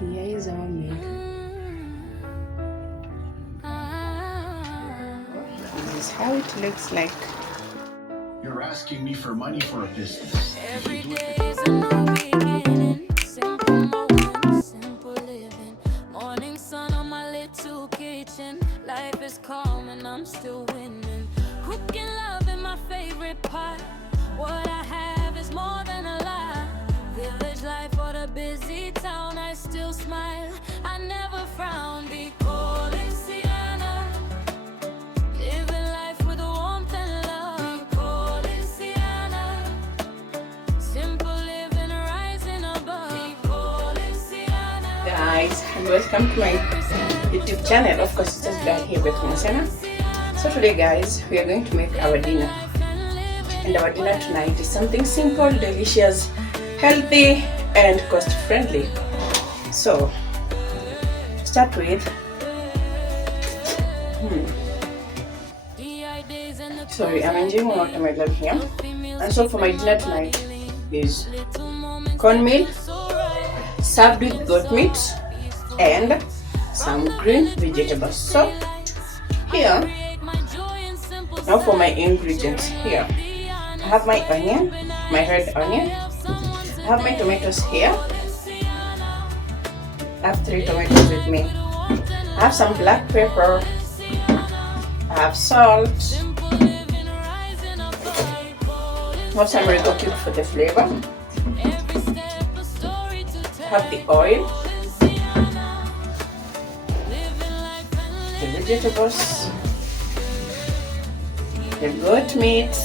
here is our meal. This is how it looks like. You're asking me for money for a business. Every day is a new beginning. Simple moments, simple living. Morning sun on my little kitchen. Life is calm and I'm still winning. Cooking love in my favorite pot. What I have is more than a lie. Village life or the busy town, I still smile. I never frown. Be cold and Sienna. Living life with warmth and love. Be cold and Sienna. Simple living, rising above. Be cold and Sienna. Guys, and welcome to my YouTube channel. Of course, it's just done here with Masana. So today, guys, we are going to make our dinner. And our dinner tonight is something simple, delicious, healthy, and cost-friendly. So, to start with, sorry, I'm enjoying watermelon here. And so for my dinner tonight is cornmeal served with goat meat and some green vegetables. So here, now for my ingredients here. I have my onion, my red onion. I have my tomatoes here. I have 3 tomatoes with me. I have some black pepper. I have salt. I have some Rego cube for the flavor. I have the oil, the vegetables, the goat meat,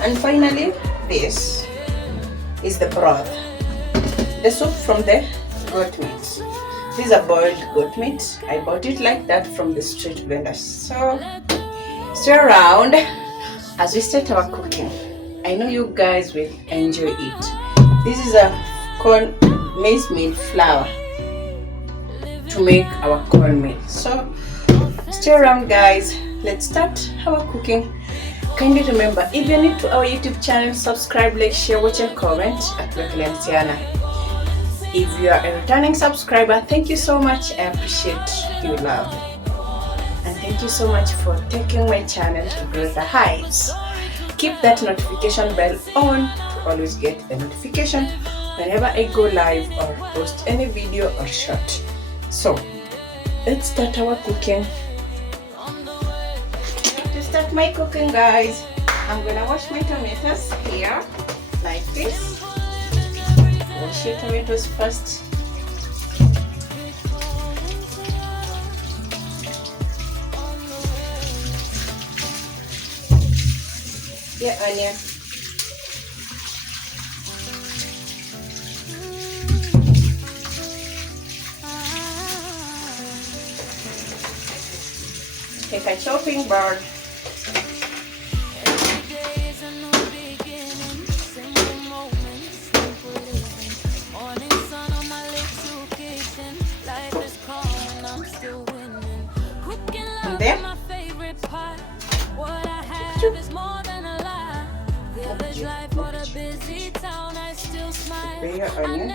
and finally this is the broth, the soup from the goat meat. This is a boiled goat meat. I bought it like that from the street vendors. So stay around as we start our cooking. I know you guys will enjoy it. This is a corn maize meal flour to make our cornmeal. So stay around, guys. Let's start our cooking. Kindly remember, if you're new to our YouTube channel, subscribe, like, share, watch, and comment at Sienna. If you are a returning subscriber, thank you so much. I appreciate your love. And thank you so much for taking my channel to greater heights. Keep that notification bell on to always get the notification whenever I go live or post any video or short. So, let's start our cooking. To start my cooking, guys, I'm gonna wash my tomatoes here, like this. Wash your tomatoes first. Yeah, onion. Take a chopping board. Prepare your onion.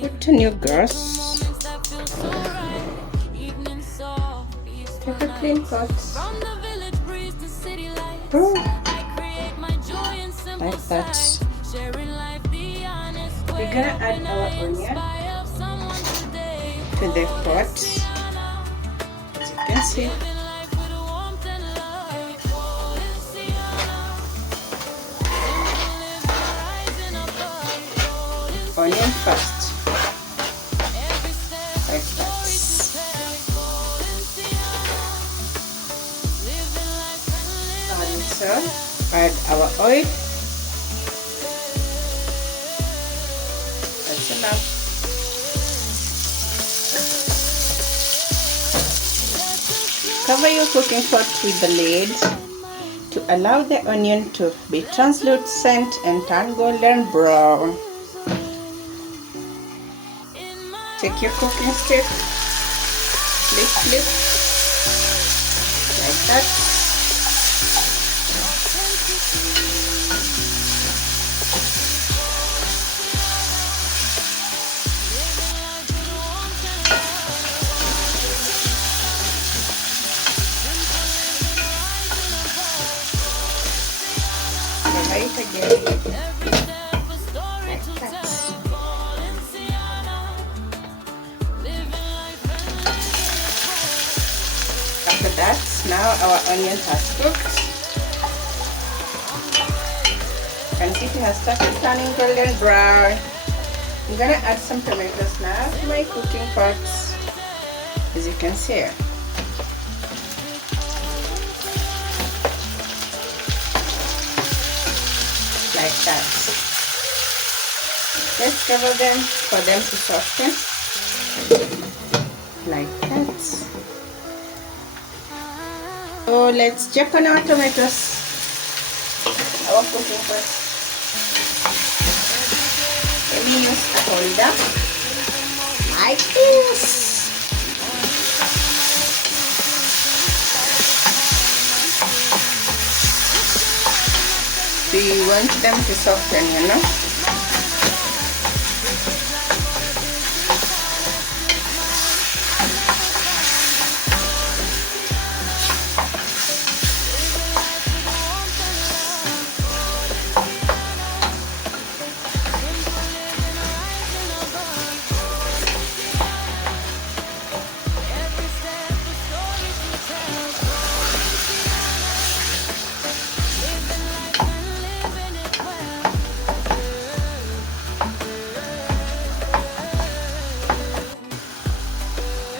Put on your grass. Take a clean pot. Oh, like that. We're gonna add our onion to the pot. As you can see. Onion first, like that. So add our oil. That's enough. Cover your cooking pot with the lid to allow the onion to be translucent and turn golden brown. Take your cooking stick, flip, like that. Right again, like that. After that, now our onion has cooked. You can see it has started turning golden brown. I'm gonna add some tomatoes now to my cooking pot, as you can see. Like that. Let's cover them for them to soften. Like that. So let's check on our tomatoes. Our cooking pot. Let me use a holder like this. Do you want them to soften, you know?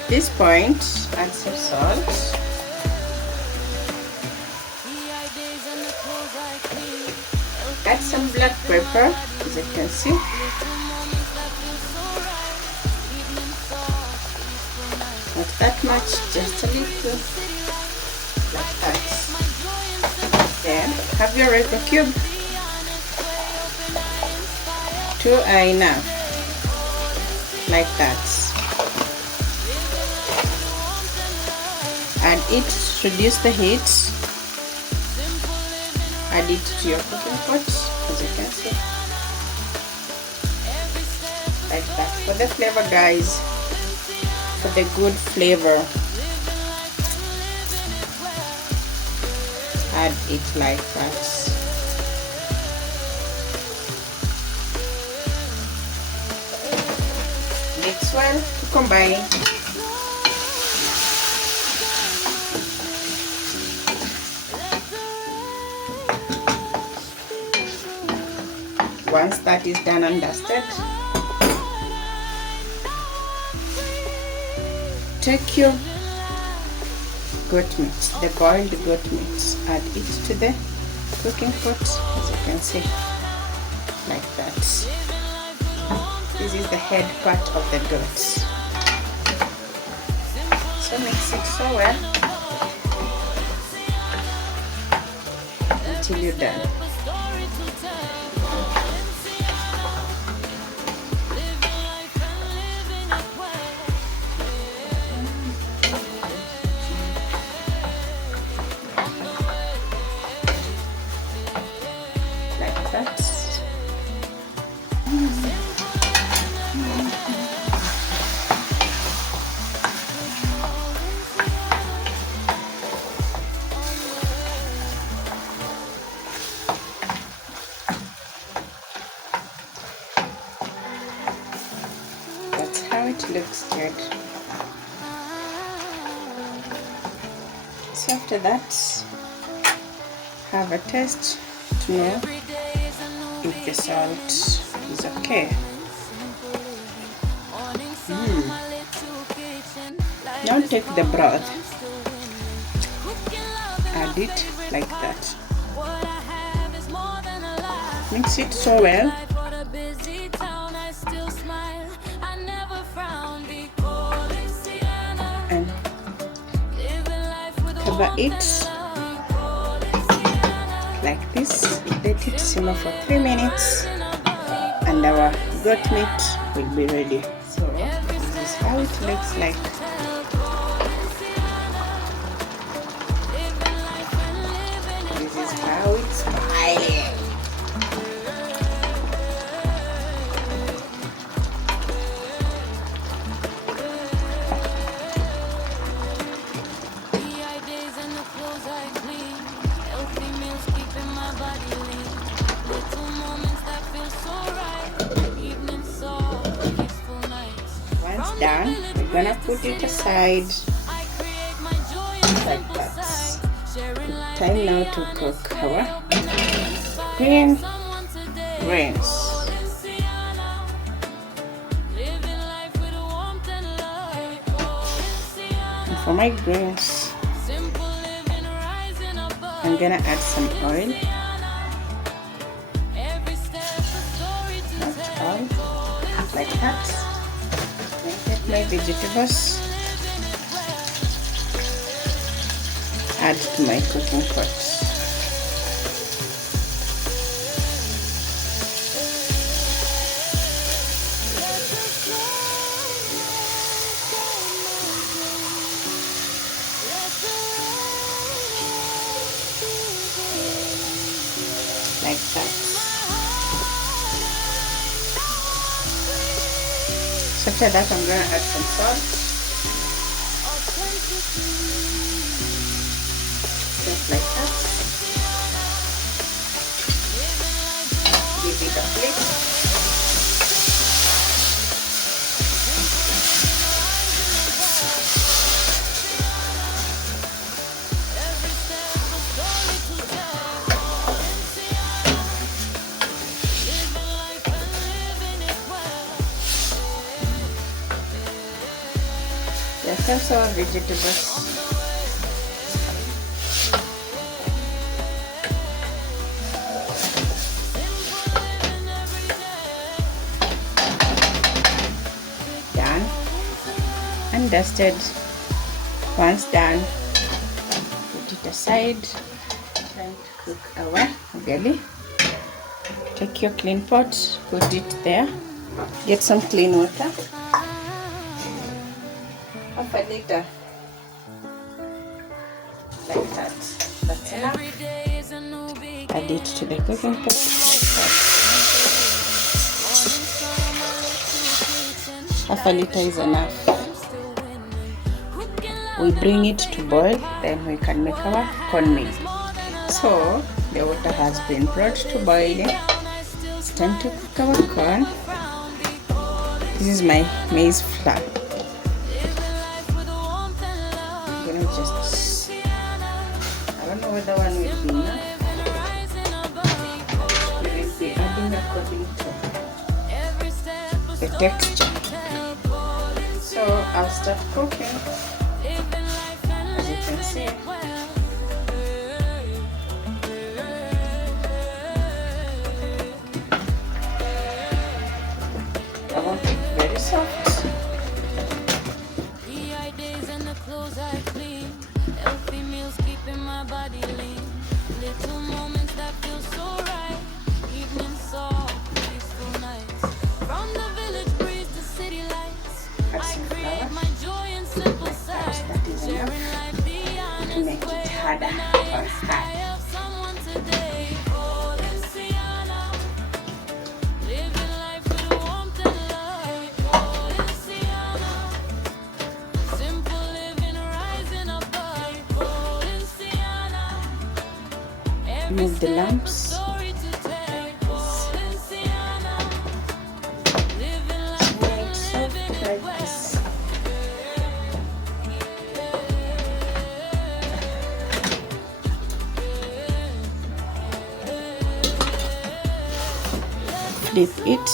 At this point, add some salt. Add some black pepper, as you can see. Not that much, just a little, like that. Then have your Royco cube. 2 are enough, like that. Add it to reduce the heat. Add it to your cooking pot, as you can see. Like that. For the flavor, guys. For the good flavor. Add it like that. Mix well to combine. Once that is done and dusted, take your goat meat, the boiled goat meat, add it to the cooking pot, as you can see, like that. This is the head part of the goat. So mix it so well until you're done. That's how it looks good. So after that, have a taste to know if the salt is okay. Now take the broth, add it like that. What I have is more than a lie. Mix it so well. Life for the busy town, I still smile. I never frown because Sienna. And Living life with cover warmth it and love. Sienna. like this. Let it simmer for 3 minutes and our goat meat will be ready. So this is how it looks like. This is how it's smiling. Once done, we're gonna put it aside like that. Time now to cook our greens. And for my greens, I'm gonna add some oil. Not all, like that. Then get my vegetables. Add to my cooking pot. Like that. So after that, I'm gonna add some salt. Just like that. Give it a flick. Just also our vegetables. Done and dusted. Once done, put it aside. Time to cook our ugali. Take your clean pot, put it there. Get some clean water. Half a liter. Like that. That's enough. Add it to the cooking pot. Like that. Half a liter is enough. We bring it to boil, then we can make our cornmeal. So the water has been brought to boiling. It's time to cook our corn. This is my maize flour. I'm gonna just, I don't know whether one will be enough. We will be adding according to the texture. So I'll start cooking. As you can see, I want it very soft. Add some flour. That is enough to make it harder or hard. Remove the lumps. Dip it.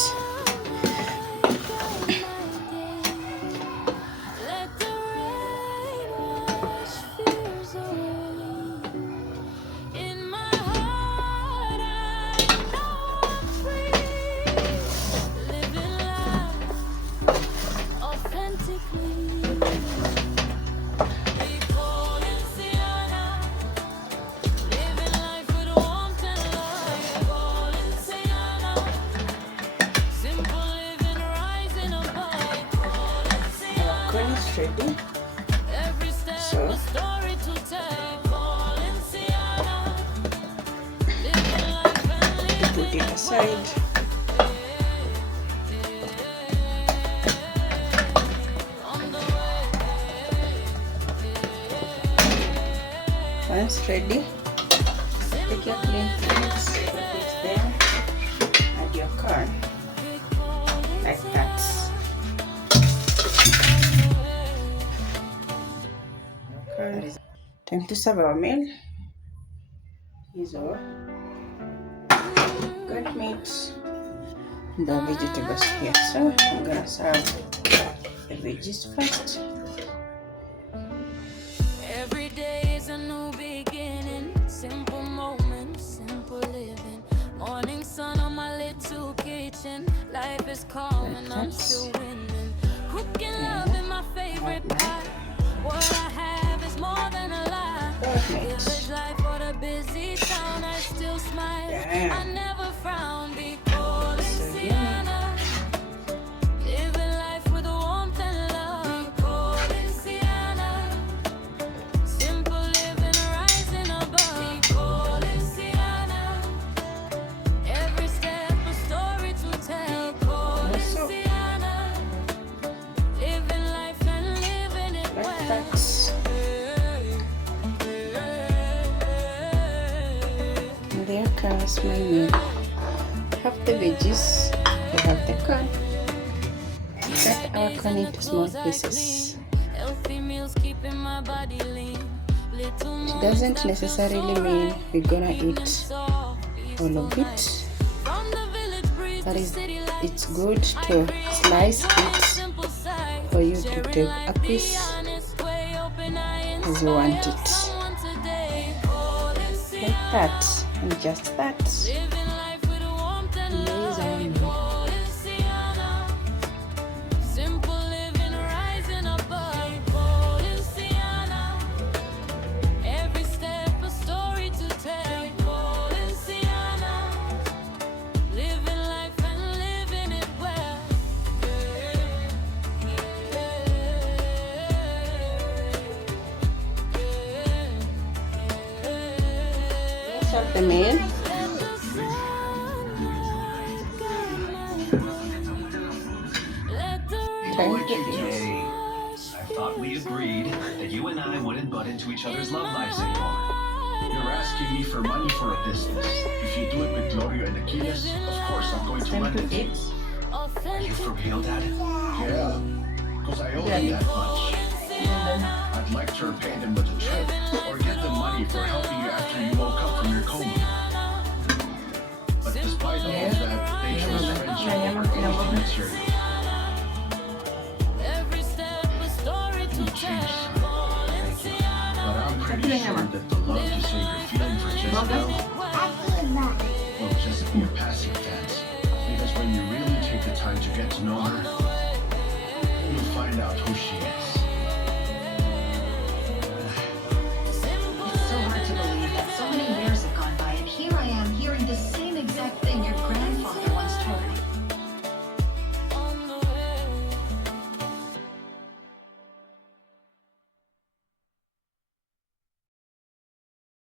aside. Once ready, take your clean plates, put it there, add your corn, like that. Okay. Time to serve our meal. Here's our goat meat and the vegetables here. So I'm gonna serve the veggies first. Every day is a new beginning. Simple moments, simple living. Morning sun on my little kitchen. Life is calm and I'm still winning. Cooking love in my favorite part. What I have is more than a lie. Village life for the busy town. I still smile. I never frown because Sienna. Living life with warmth and love. Because Sienna. Simple living, rising above. Because Sienna. Every step a story to tell. Because Sienna. Living life and living it well. There comes my meal. Have the veggies, we have the corn. Cut our corn into small pieces. It doesn't necessarily mean we're gonna eat all of it, but it's good to slice it for you to take a piece as you want it. Like that, and just that. Of the meal. Time to eat. I thought we agreed that you and I wouldn't butt into each other's love lives anymore. You're asking me for money for a business. If you do it with Gloria and Achilles, of course I'm going to Time lend to it to you. eat. Are you for real, Dad? Yeah, because I owe them that much. I'd like to repay them with a trip, or give them money for helping you after you woke up from your coma. But despite all of that, they chose friendship over anything material. You changed, son. Thank you. But I'm pretty sure that the love you say you're feeling for Jezebel will just be a passing fancy. Because when you really take the time to get to know her, you'll find out who she is.